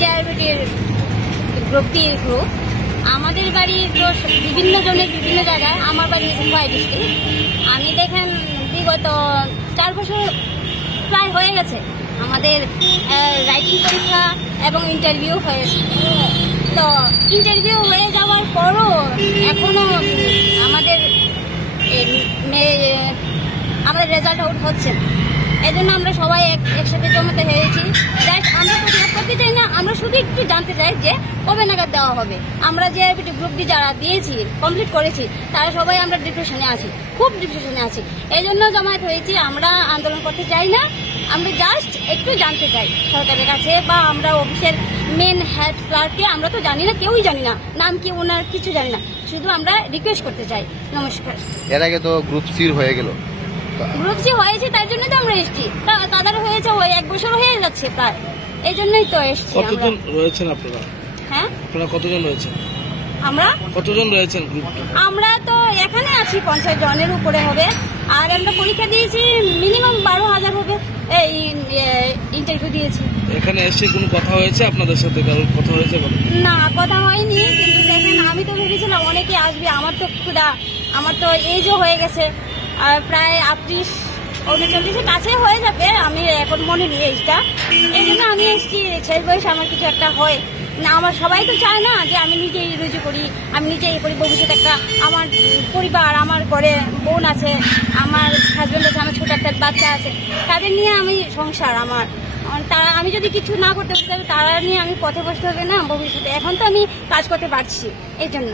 জেআরবিটির গ্রুপটির group. আমাদের বাড়ি তো বিভিন্ন জনের বিভিন্ন জায়গায়, আমার বাড়ি খোয়াই ডিস্ট্রিক্ট। আমি দেখেন বিগত 4 বছর প্রায় হয়ে গেছে আমাদের রাইটিং পরীক্ষা এবং ইন্টারভিউ হয়েছে। তো ইন্টারভিউ হয়ে যাওয়ার পরও এখনো আমাদের রেজাল্ট আউট হচ্ছে না। এই জন্য আমরা সবাই একসাথে জমাতে হয়েছি। আমরা প্রতিবাদ করতে চাই না, আমরা শুধু একটু জানতে চাই যে কবে নাগাদ দেওয়া হবে। আমরা যে গ্রুপটি যারা দিয়েছি, কমপ্লিট করেছি, তারা সবাই আমরা ডিপ্রেশনে আছি, খুব ডিপ্রেশনে আছি। এই জন্য জমায়েত হয়েছি। আমরা আন্দোলন করতে চাই না, আমরা জাস্ট একটু জানতে চাই সরকারের কাছে, বা আমরা অফিসের মেন হেড ক্লার্ককে আমরা তো জানি না, কেউই জানি না নাম কি ওনার, কিছু জানি না, শুধু আমরা রিকোয়েস্ট করতে চাই। নমস্কার। এর আগে তো গ্রুপ সির হয়ে গেল, গ্রুপ সি হয়েছে, তাই জন্য তো আমরা এসছি। তাদের হয়েছে 1 বছর হয়ে যাচ্ছে প্রায়, এই জন্যই তো এসছি। কতজন রয়েছেন আপনারা? হ্যাঁ, আপনারা কতজন রয়েছেন? আমরা কতজন রয়েছেন গ্রুপটা? আমরা তো এখানে আছি 50 জনের উপরে হবে। আর আমরা পরীক্ষা দিয়েছি মিনিমাম 12,000 হবে। এই ইন্টারভিউ দিয়েছি। এখানে এসে কোনো কথা হয়েছে আপনাদের সাথে? কারোর কথা হয়েছে? না, কথা হয়নি। কিন্তু দেখেন, আমি তো ভেবেছিলাম অনেকে আসবে। আমার তো ক্ষুধা, আমার তো এজও হয়ে গেছে, আর প্রায় 38-39 কাছে হয়ে যাবে। আমি এখন মনে নিই এইটা, এই জন্য আমি এসেছি। শেষ বয়সে আমার কিছু একটা হয় না। আমার সবাই তো চায় না যে আমি নিজেই রুজু করি, আমি নিজেই করি। ভবিষ্যতে একটা আমার পরিবার, আমার ঘরে বোন আছে, আমার হাজব্যান্ড আছে, আমার ছোট একটা বাচ্চা আছে, তাদের নিয়ে আমি সংসার আমার। তারা, আমি যদি কিছু না করতে পারি, তারা নিয়ে আমি পথে বসতে হবে না ভবিষ্যতে। এখন তো আমি কাজ করতে পারছি, এই জন্য।